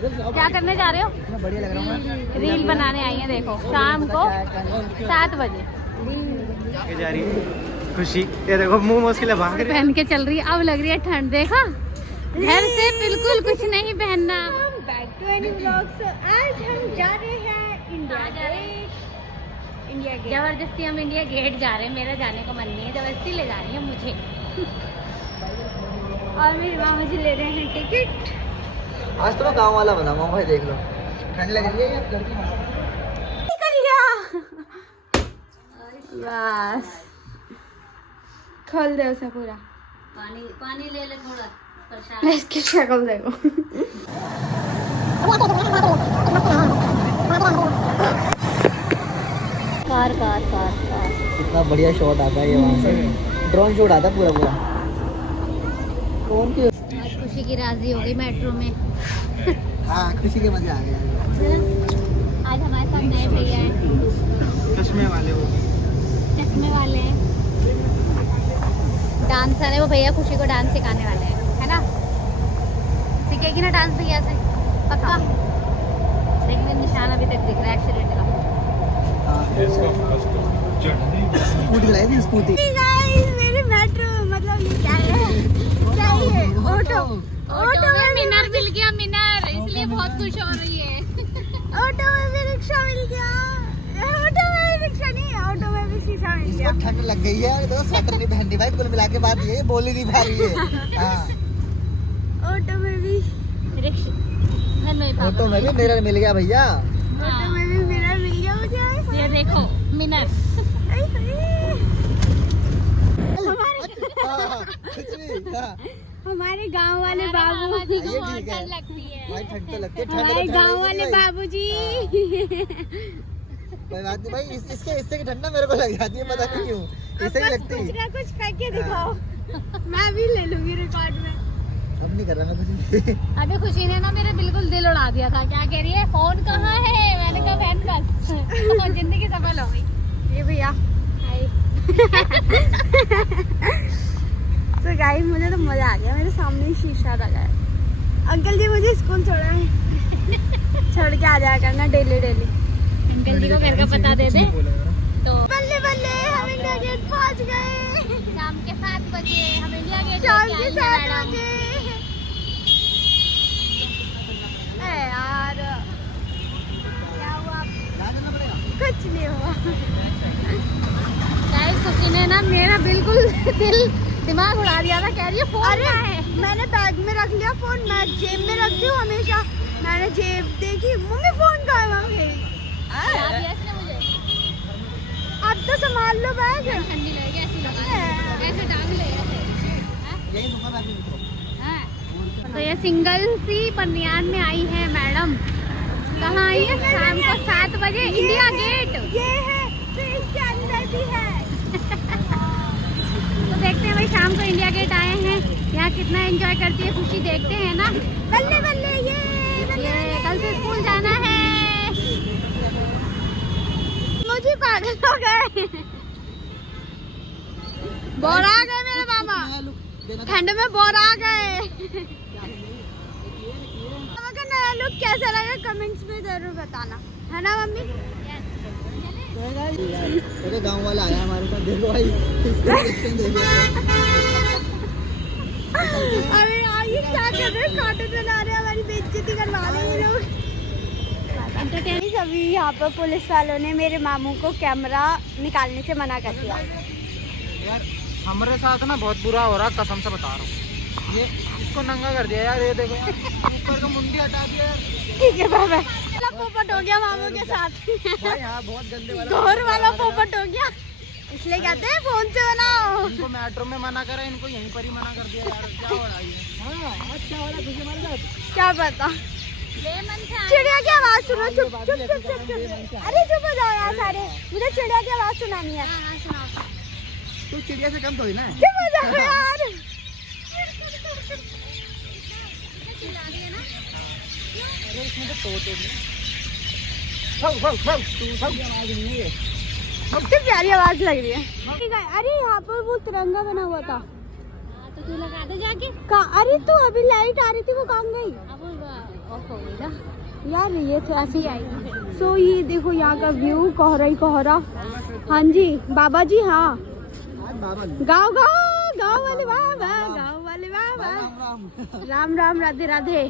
क्या करने जा रहे हो? बढ़िया लग रहा है। रील बनाने आई है, देखो शाम को 7 बजे जा रही है खुशी, ये देखो मुंह मुश्किल भाग रही पहन के चल रही है। अब लग रही है ठंड, देखा घर से बिल्कुल कुछ नहीं पहनना। Back to any vlogs. आज हम जा रहे हैं इंडिया गेट। इंडिया गेट जबरदस्ती हम इंडिया गेट जा रहे हैं। मेरा जाने का मन नहीं है, जबरदस्ती ले जा रही है मुझे। और मेरे मामा जी ले रहे हैं टिकट। आज तो मैं गाँव वाला बना मामा भाई, देख लो ठंड लग रही है या घर की निकल गया बस। खोल दे उसे पूरा। पानी पानी ले ले थोड़ा, परेशान। इसकी शक्ल देखो। Car car car car. कितना बढ़िया शॉट आता है ये, वहाँ से ड्रोन शॉट आता है पूरा पूरा। कौन की? आज खुशी की राजी हो गई मेट्रो में। हाँ खुशी के मजे आ गए। आज हमारे साथ नए भैया हैं, चश्मे वाले वो, चश्मे वाले हैं, डांसर है वो भैया। खुशी को डांस सिखाने वाले हैं, है ना? सीखेगी ना डांस भैया से, पक्का? लेकिन निशान अभी तक दिख रहा है एक्सीडेंट का। स्कूटी लाई थी स्कूटी। मेरे मेट्रो मतलब ये क्या है? क्या है? ऑटो। ऑटो में मिनर मिल गया, मिनर, इसलिए बहुत खुश हो रही है। ऑटो में भी रिक्शा मिल गया। ऑटो में भी रिक्शा नहीं, ऑटो में भी शीशा मिल गया। इसको ठंड लग गई है तो स्वेटर नहीं पहननी भाई। कुल मिला के बात ये बोल ही नहीं पा रही है। हाँ ऑटो में भी रिक्शा घर में ही ऑटो में भी मिरर मिल गया भैया। ऑटो में भी मिरर मिल गया मुझे। ये देखो मिनर। हमारे गांव वाले बाबू जी को ये बहुत ठीक है। ठंड लगती है। भाई ठंड तो लगती है, ठंड हमारे तो गांव वाले बाबूजी। कोई बात नहीं भाई, इससे की ठंड ना मेरे को लग जाती है, पता नहीं क्यों इससे ही लगती कुछ है। ना कुछ करके दिखाओ। मैं भी ले लूंगी रिकॉर्ड में। अब नहीं कर रहा मैं कुछ भी। अभी खुशी ने ना मेरे बिल्कुल दिल उड़ा दिया था। क्या कह रही है, फोन कहाँ है? मैंने कहा बहन बस जिंदगी सफल हो गई। ये भैया तो गाइस मुझे तो मजा आ गया। मेरे सामने ही शीशा लगा है। अंकल जी मुझे स्कूल छोड़ा है। छोड़ के आ जाया करना डेली डेली। अंकल जी को घर का पता दे दे तो। बल्ले बल्ले हम इंडिया गेट पहुंच गए। शाम के 7 बजे हम इंडिया गेट शाम लेके के आएंगे 7 मैडम। बजे। यार क्या हुआ? कुछ नहीं हुआ। गाइस खुशी ने ना मेरा बिल्कुल दिमाग उड़ा दिया था। कह रही है फोन कहाँ है? मैंने बैग में रख लिया फोन। मैं जेब में रखती हूँ हमेशा। मैंने जेब देखी, मम्मी फोन कहाँ है? मम्मी बता दिया इसने मुझे। अब तो संभाल लो बैग। ठंडी लगेगी, ऐसी लगा ऐसे टांग ले ऐसे। यही दूंगा मैं भी। हाँ। तो ये सिंगल सी बनियान में आई है मैडम। कहाँ आई है? शाम को 7 बजे इंडिया गेट। ये है तो इसके अंदर भी है। तो देखते हैं भाई, शाम को इंडिया गेट आए हैं, यहाँ कितना एंजॉय करती है खुशी, देखते हैं ना। बल्ले बल्ले ये कल से स्कूल जाना है। मुझे पागल हो गए। बोर आ गए मेरे मामा। ठंड में बोर आ गए। मामा का नया लुक कैसा लगा कमेंट्स में जरूर बताना, है ना मम्मी? अरे गाँव वाला आया हमारे साथ, देखो भाई अरे यार ये क्या कर रहे हैं? कार्टून बना रहे हैं, हमारी बेइज्जती करवा रहे हैं ये लोग। एंटरटेनिंग। अभी यहाँ पर पुलिस वालों ने मेरे मामू को कैमरा निकालने से मना कर दिया। यार हमारे साथ ना बहुत बुरा हो रहा, कसम से बता रहा हूँ। ये इसको नंगा कर दिया यार, ये देखो यार, ऊपर का मुंडी हटा दिया। ठीक है बाबा, पोपट हो गया मामू के साथ। भाई हाँ बहुत गंदे वाला घोर वाला पोपट हो गया, इसलिए कहते हैं फोन से बनाओ। इनको मेट्रो में मना करा, इनको यहीं पर ही मना कर दिया यार, क्या हो रहा है ये? हाँ अच्छा वाला खुशी हमारे साथ। क्या पता। चिड़िया की आवाज सुनो। चुप चुप चुप चुप चुप। अरे चुप हो जाओ यार सारे, मुझे चिड़िया की आवाज सुनानी है। तू चिड़िया से कम थोड़ी ना है। चुप हो जाओ यार। अरे इसमें तो तोते भी हैं। आवाज नहीं है ये। कितनी प्यारी आवाज लग रही है। ठीक है। अरे यहाँ पर वो तिरंगा बना हुआ था, तो तू लगा दो जाके। अरे तू अभी लाइट आ रही थी, वो कहाँ गई? अब हो गई ना यार ये तो ऐसी आई। सो ये देखो यहाँ का व्यू, कोहरा ही कोहरा। हाँ जी बाबा जी, हाँ गाँव गाँव गाँव वाले बाबा, गाँव वाले बाबा। राम राम, राधे राधे।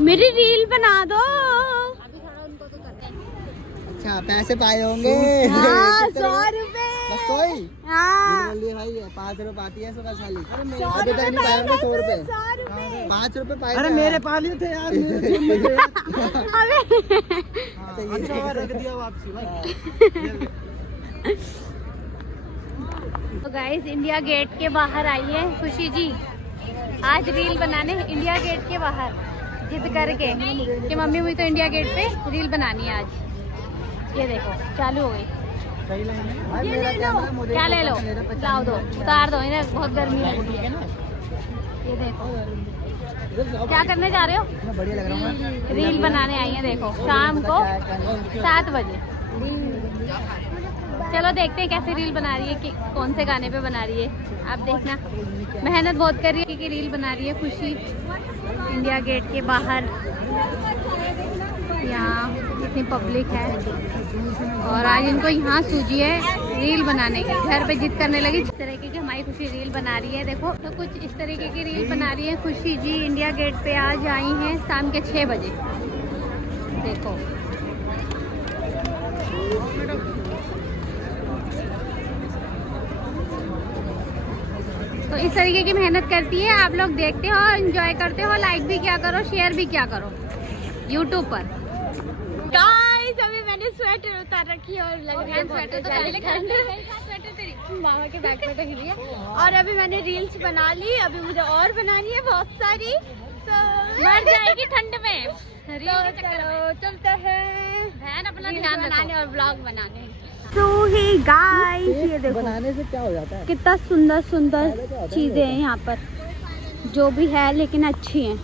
मेरी रील बना दो। अभी थोड़ा उनको तो करते हैं। अच्छा पैसे पाए होंगे। हाँ 100 रुपए। बस सोई हाँ बोल दिए भाई 5 रुपए पाती है सुबह साली। 100 अभी तक नहीं पाए होंगे 100 रुपए। 100 रुपए। 5 रुपए पाए। अरे मेरे पा लिए थे यार। अच्छा रख दिया वापसी भाई। तो गाइस इंडिया गेट के बाहर आई है खुशी जी आज रील बनाने। इंडिया गेट के बाहर जिद करके कि मम्मी मुझे तो इंडिया गेट पे रील बनानी है आज। ये देखो चालू हो गई। क्या ले लो, लाओ दो, उतार दो, इन्हें बहुत गर्मी लगती है। ये देखो क्या करने जा रहे हो? बढ़िया लग रहा हूँ। रील बनाने आई है देखो शाम को 7 बजे। चलो देखते हैं कैसे रील बना रही है, कि कौन से गाने पे बना रही है। आप देखना मेहनत बहुत कर रही है कि रील बना रही है खुशी इंडिया गेट के बाहर। यहाँ इतनी पब्लिक है और आज इनको यहाँ सूझी है रील बनाने की। घर पे जिद करने लगी। इस तरीके की हमारी खुशी रील बना रही है। देखो तो कुछ इस तरीके की रील बना रही है खुशी जी। इंडिया गेट पे आज आई हैं शाम के 6 बजे। देखो तो इस तरीके की मेहनत करती है। आप लोग देखते हो, एंजॉय करते हो, लाइक भी क्या करो, शेयर भी क्या करो यूट्यूब पर। गाइस अभी मैंने स्वेटर उतार रखी है और लग रही है स्वेटर तो पहले स्वेटर तेरी मामा के बैग में रख लिया। और अभी मैंने रील्स बना ली, अभी मुझे और बनानी है बहुत सारी। मर जाएगी ठंड में। चलते हैं बहन अपना रील्स ध्यान बनाने रखो। और ब्लॉग बनाने। तो ही गाइस ये देखो बनाने से क्या हो जाता है। कितना सुंदर सुंदर चीजें हैं यहाँ पर, जो भी है लेकिन अच्छी हैं।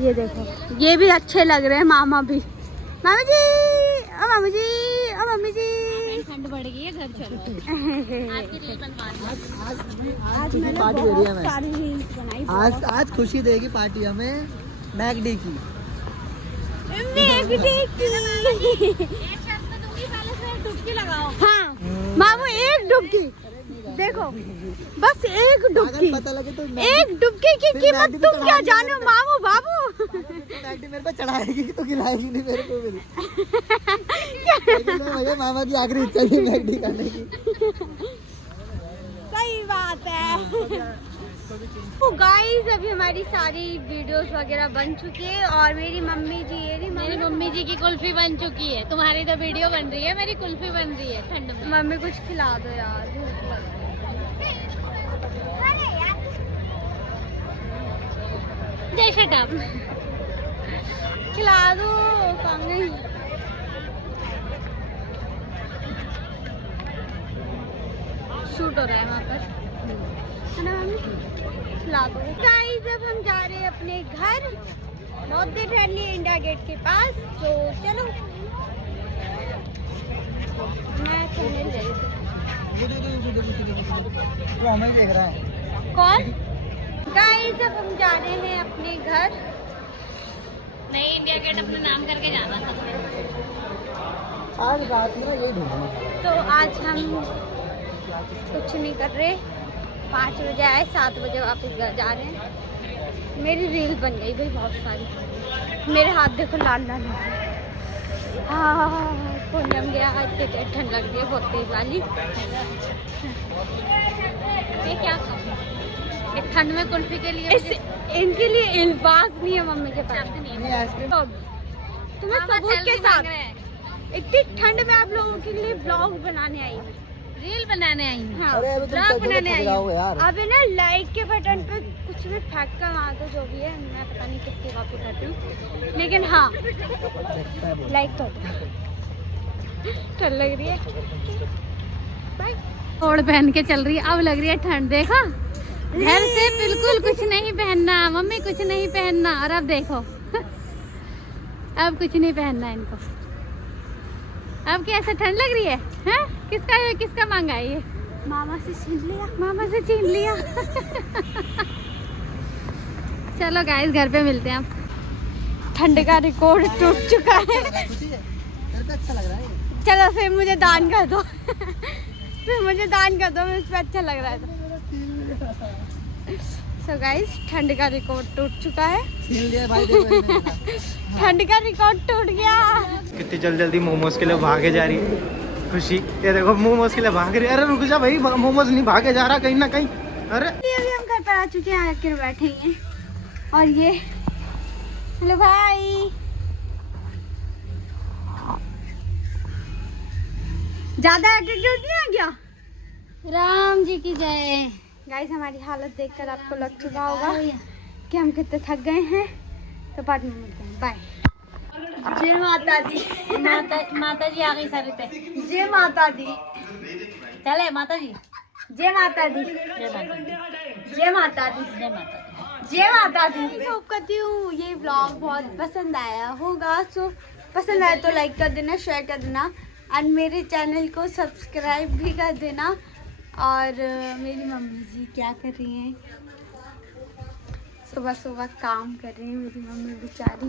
ये देखो ये भी अच्छे लग रहे हैं। मामा भी, मामा जी, ओ मामा जी, ओ मम्मी जी। ठंड बढ़ गई है, घर चलो। आपकी रील बनवा लो। आज मैंने पार्टी दे रही है बहुत हमें। सारी रील्स बनाई। आज खुशी देगी पार्टी हमें मैकडी की। डुबकी लगाओ। हाँ मामू एक डुबकी देखो, बस एक डुबकी। पता लगे तो एक डुबकी की कीमत तुम क्या जानो मामू बाबू। मैकडी मेरे पे चढ़ाएगी तो खिलाएगी नहीं मेरे को भी। लेकिन मुझे मामा की आखिरी इच्छा थी मैकडी खाने की। सही बात है। तो गाइस अभी हमारी सारी वीडियोस वगैरह बन चुकी है और मेरी मम्मी जी, मेरी मम्मी जी की कुल्फी बन चुकी है। तुम्हारी तो वीडियो बन रही है, मेरी कुल्फी बन रही है ठंड में। मम्मी कुछ खिला दो यार, भूख लग रही है। जय शटअप खिला दो कांगे। शूट हो रहा है वहाँ पर, है ना मम्मी? खिला दो। गाइस अब हम जा रहे हैं अपने घर। बहुत देर रह ली इंडिया गेट के पास, तो चलो। मैं खेलने गई थी। वो हमें देख रहा है। कौन? गाइस अब हम जा रहे हैं अपने घर। नहीं, इंडिया गेट अपने नाम करके जाना था। आज रात में यही ढूंढना। तो आज हम कुछ नहीं कर रहे। 5 बजे आए, 7 बजे वापस घर जा रहे हैं। मेरी रील बन गई भाई बहुत सारी। मेरे हाथ देखो लाल लाल हो गए। हाँ पूनम गया आज के ठंड लग रही है बहुत तेज वाली। ये क्या इस ठंड में कुल्फी के लिए इनके लिए इल्बास नहीं है मम्मी के पास। नहीं आइसक्रीम तुम्हें सबूत के साथ इतनी ठंड में आप लोगों के लिए ब्लॉग बनाने आई हूँ, रील बनाने आई हूँ। हाँ अरे अभी तुम ब्लॉग बनाने आई हूँ। यार। अभी ना लाइक के बटन पे कुछ भी फेंक कर वहाँ तो जो भी है, मैं पता नहीं किसकी कॉपी करती हूँ, लेकिन हाँ लाइक तो ठंड लग रही है। ओढ़ पहन के चल रही है। अब लग रही है ठंड। देखा घर से बिल्कुल कुछ नहीं पहनना, मम्मी कुछ नहीं पहनना। और अब देखो अब कुछ नहीं पहनना इनको। अब कैसे ठंड लग रही है? हैं? किसका मांगा है ये? मामा से छीन लिया। मामा से छीन लिया। चलो गाइस घर पे मिलते हैं आप। ठंड का रिकॉर्ड टूट चुका है। अच्छा लग रहा है। चलो फिर मुझे दान कर दो। फिर मुझे दान कर दो, मुझ पे अच्छा लग रहा है तो। सो गाइस ठंड का रिकॉर्ड टूट चुका है। ठंड का रिकॉर्ड टूट गया। कितनी जल्दी जल्दी मोमोज के लिए भागे जा रही है खुशी। ये देखो मोमोज के लिए भाग रही है। अरे रुक जा भाई, मोमोज नहीं भागे जा रहा कहीं ना कहीं। अरे अभी हम घर पर आ चुके हैं, आकर बैठे हैं। और ये हेलो भाई, ज्यादा एटीट्यूड नहीं आ गया? राम जी की जय। गाइस हमारी हालत देखकर आपको लग चुका होगा कि हम कितने थक गए हैं। तो बाद में मिलते हैं, बाय। जय माता दी। माता जी आ गई सारे पे। जय माता दी। चले माता जी। जय माता दी। जय माता दी। जय माता दी। जय माता दी। जय माता दी। होप करती हूँ ये व्लॉग बहुत पसंद आया होगा। सो पसंद आया तो लाइक कर देना, शेयर कर देना और मेरे चैनल को सब्सक्राइब भी कर देना। और मेरी मम्मी जी क्या कर रही हैं? सुबह सुबह काम कर रही है मेरी मम्मी बेचारी।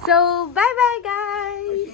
सो बाय बाय गाइस।